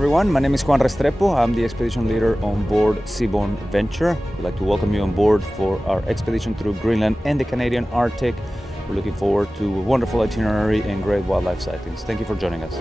everyone, my name is Juan Restrepo. I'm the expedition leader on board Seabourn Venture. We'd like to welcome you on board for our expedition through Greenland and the Canadian Arctic. We're looking forward to a wonderful itinerary and great wildlife sightings. Thank you for joining us.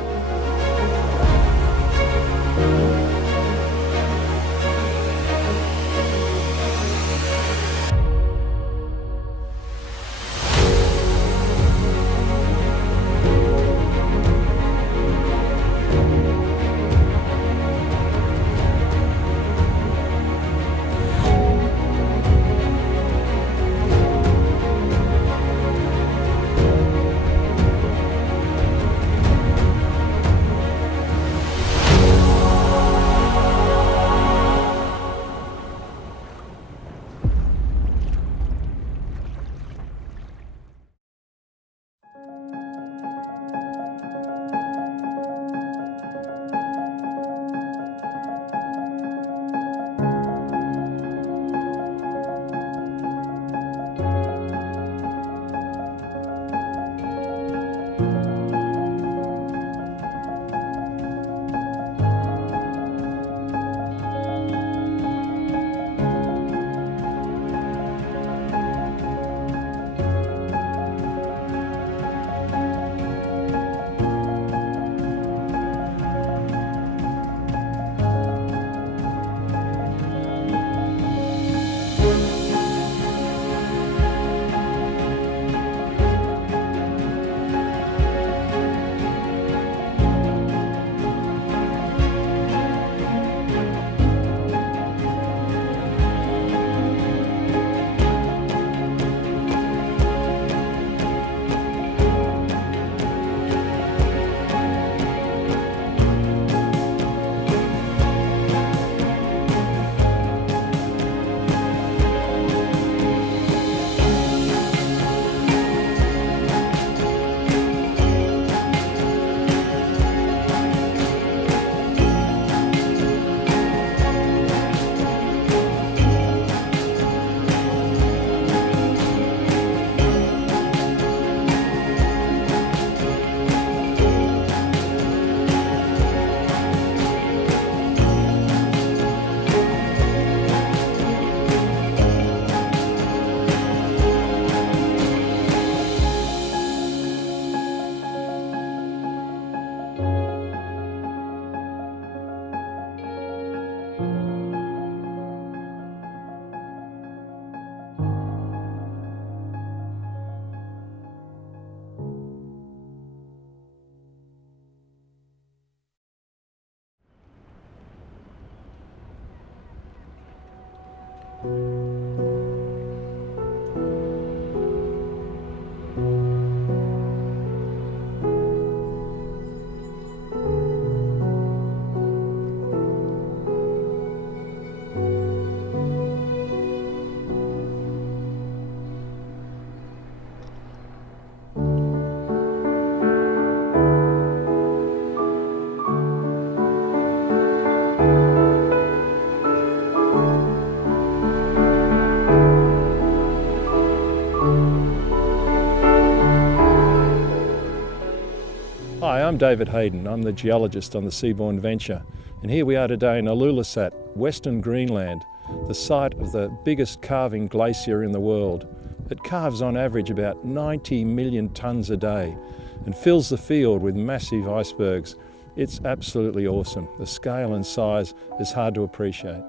Hi, I'm David Hayden. I'm the geologist on the Seabourn Venture, and here we are today in Ilulissat, Western Greenland, the site of the biggest calving glacier in the world. It calves on average about 90 million tonnes a day and fills the field with massive icebergs. It's absolutely awesome. The scale and size is hard to appreciate.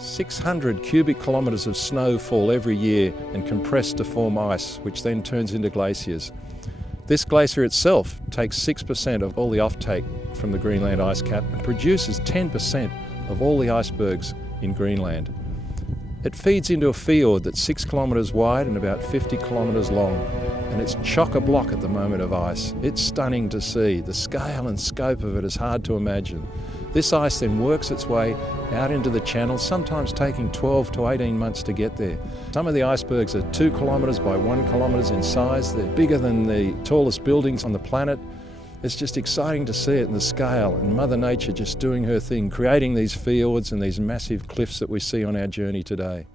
600 cubic kilometres of snow fall every year and compress to form ice, which then turns into glaciers. This glacier itself takes 6% of all the offtake from the Greenland ice cap and produces 10% of all the icebergs in Greenland. It feeds into a fjord that's 6 kilometres wide and about 50 kilometres long, and it's chock-a-block at the moment of ice. It's stunning to see. The scale and scope of it is hard to imagine. This ice then works its way out into the channel, sometimes taking 12 to 18 months to get there. Some of the icebergs are 2 kilometres by 1 kilometre in size. They're bigger than the tallest buildings on the planet. It's just exciting to see it in the scale, and Mother Nature just doing her thing, creating these fjords and these massive cliffs that we see on our journey today.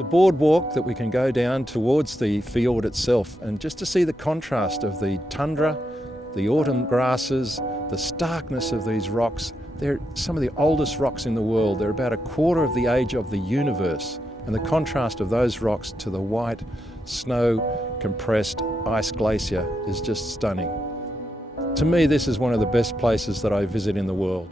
There's a boardwalk that we can go down towards the fjord itself, and just to see the contrast of the tundra, the autumn grasses, the starkness of these rocks. They're some of the oldest rocks in the world. They're about a quarter of the age of the universe. And the contrast of those rocks to the white, snow-compressed ice glacier is just stunning. To me, this is one of the best places that I visit in the world.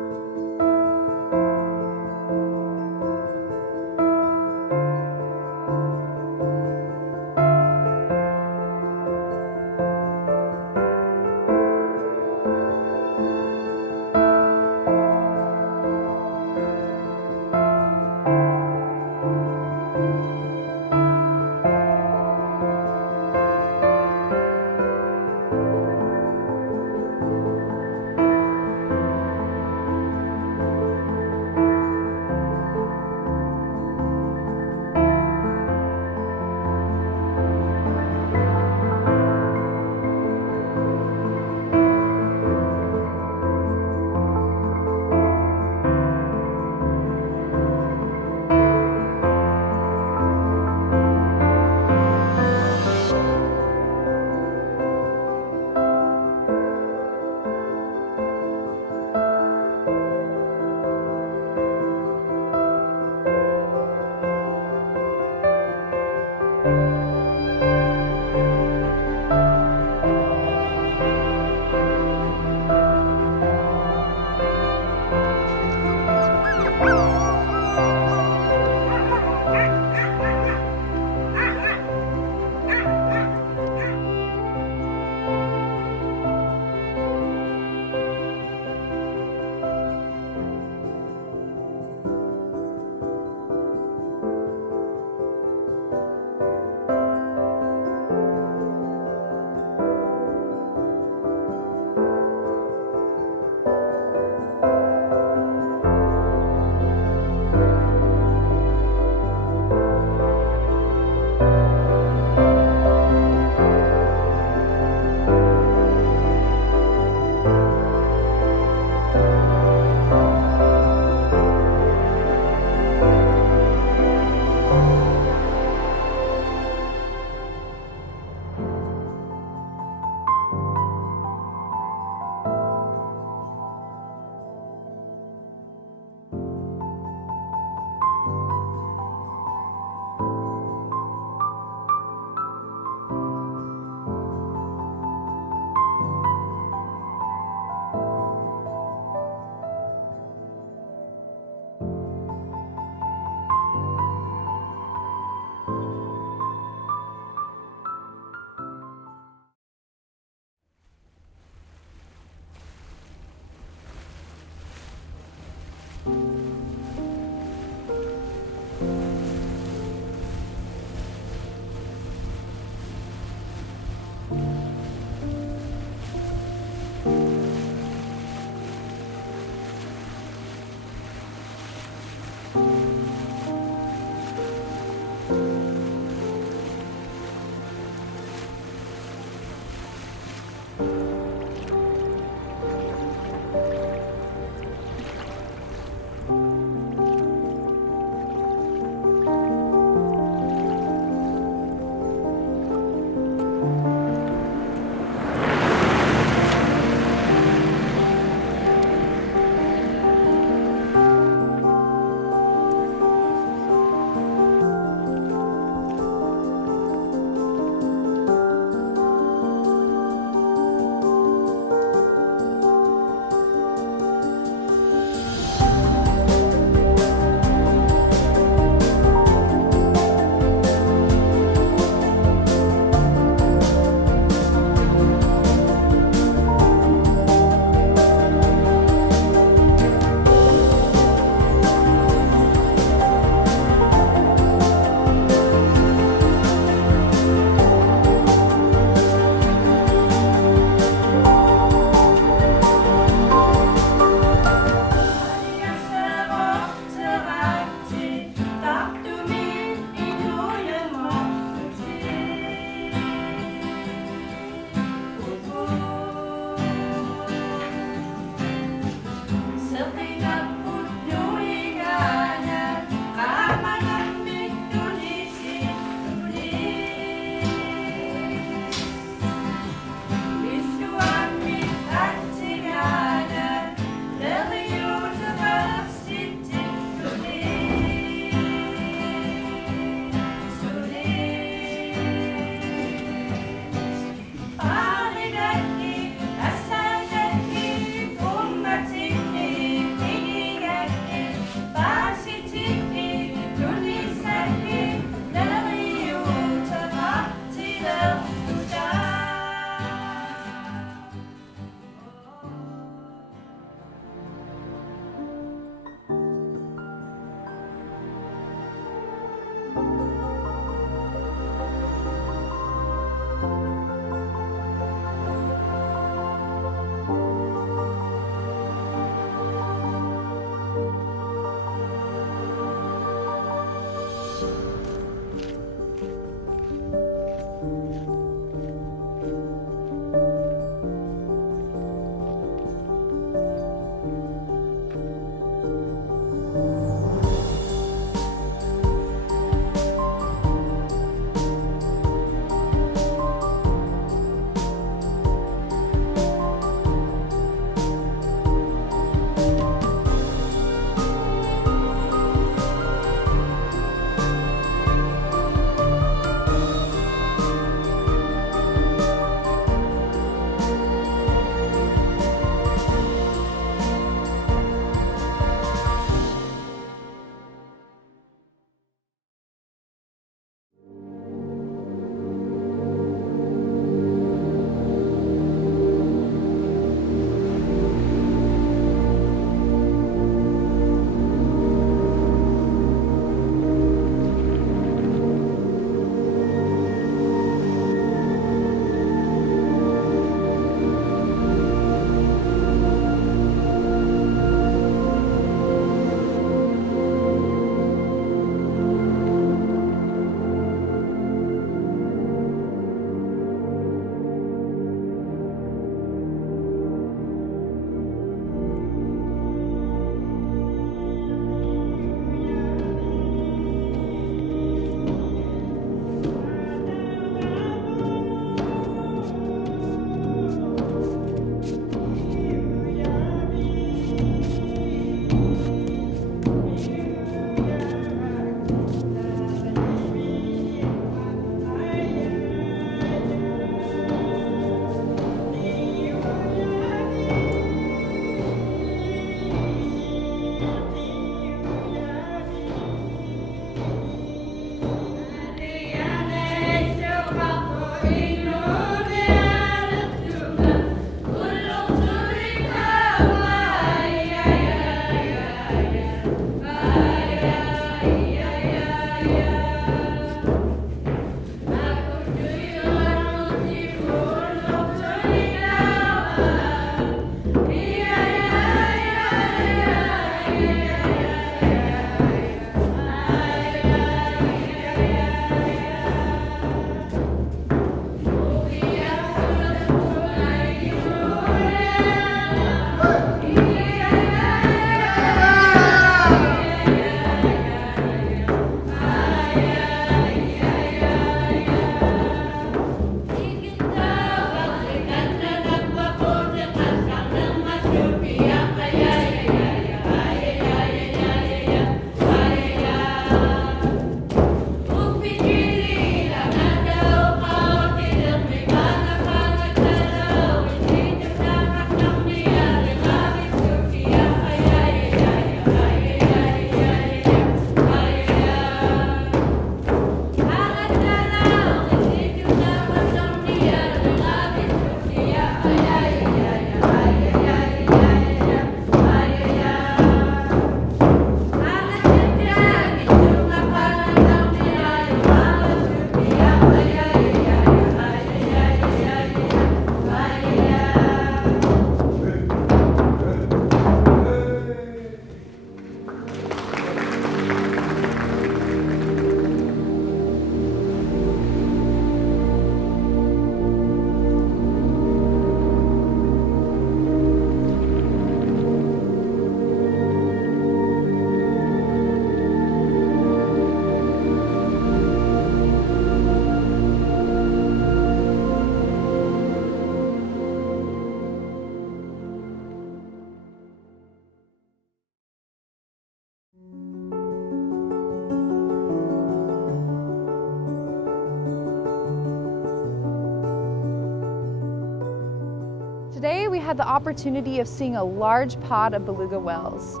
Today we had the opportunity of seeing a large pod of beluga whales.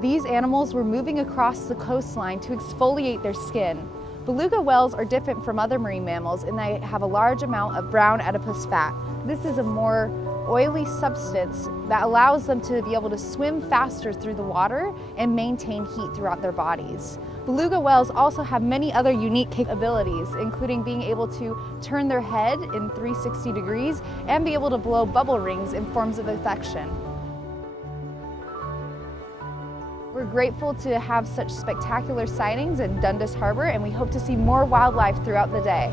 These animals were moving across the coastline to exfoliate their skin. Beluga whales are different from other marine mammals in that they have a large amount of brown adipose fat. This is a more oily substance that allows them to be able to swim faster through the water and maintain heat throughout their bodies. Beluga whales also have many other unique capabilities, including being able to turn their head in 360 degrees and be able to blow bubble rings in forms of affection. We're grateful to have such spectacular sightings in Dundas Harbor, and we hope to see more wildlife throughout the day.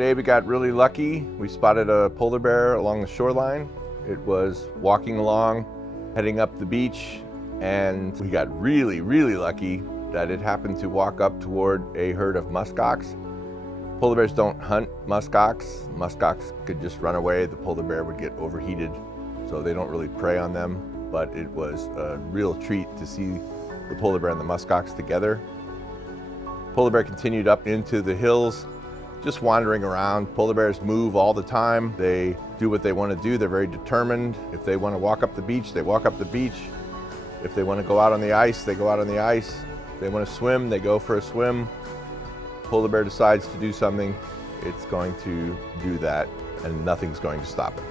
Today we got really lucky. We spotted a polar bear along the shoreline. It was walking along, heading up the beach, and we got really lucky that it happened to walk up toward a herd of muskox. Polar bears don't hunt muskox. Muskox could just run away. The polar bear would get overheated, so they don't really prey on them. But it was a real treat to see the polar bear and the muskox together. Polar bear continued up into the hills, just wandering around. Polar bears move all the time. They do what they want to do. They're very determined. If they want to walk up the beach, they walk up the beach. If they want to go out on the ice, they go out on the ice. If they want to swim, they go for a swim. Polar bear decides to do something, it's going to do that, and nothing's going to stop it.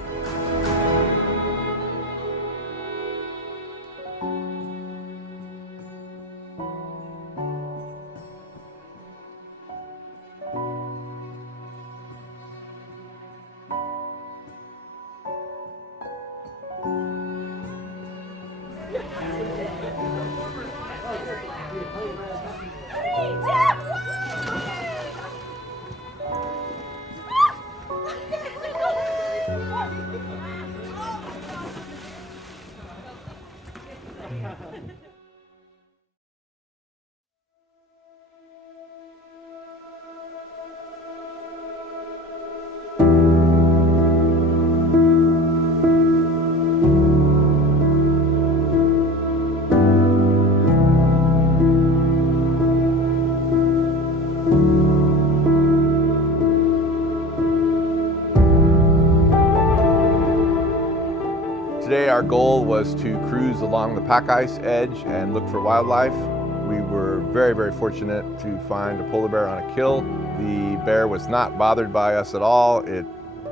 Today our goal was to cruise along the pack ice edge and look for wildlife. We were very fortunate to find a polar bear on a kill. The bear was not bothered by us at all. It,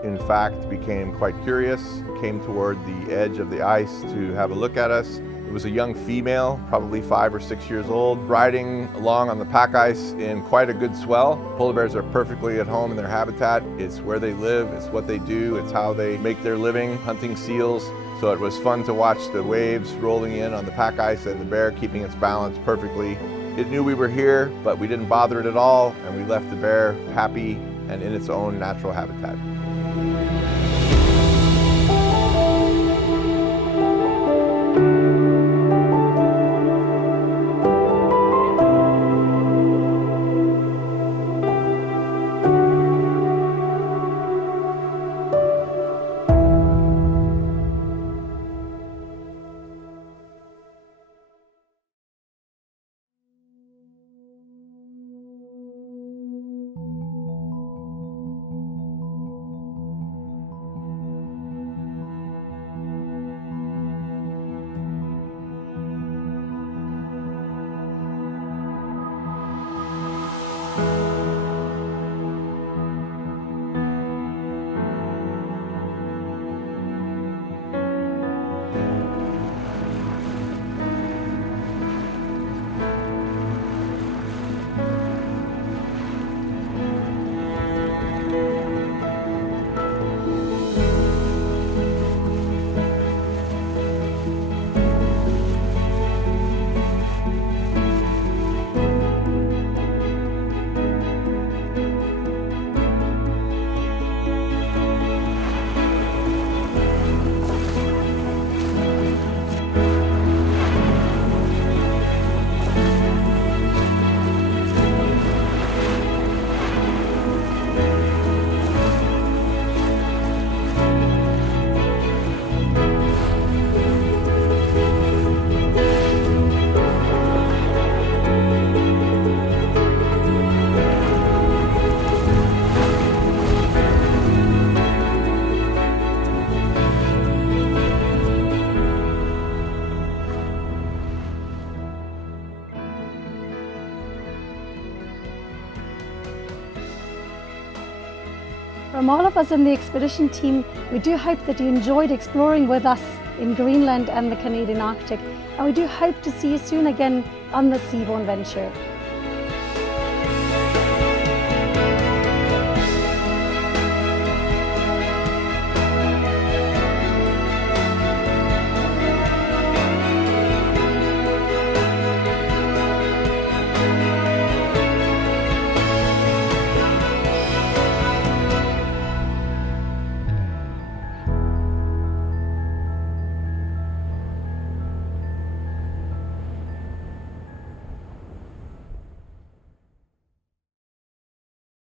in fact, became quite curious, came toward the edge of the ice to have a look at us. It was a young female, probably 5 or 6 years old, riding along on the pack ice in quite a good swell. Polar bears are perfectly at home in their habitat. It's where they live, it's what they do, it's how they make their living, hunting seals. So it was fun to watch the waves rolling in on the pack ice and the bear keeping its balance perfectly. It knew we were here, but we didn't bother it at all, and we left the bear happy and in its own natural habitat. From all of us in the expedition team, we do hope that you enjoyed exploring with us in Greenland and the Canadian Arctic, and we do hope to see you soon again on the Seabourn venture.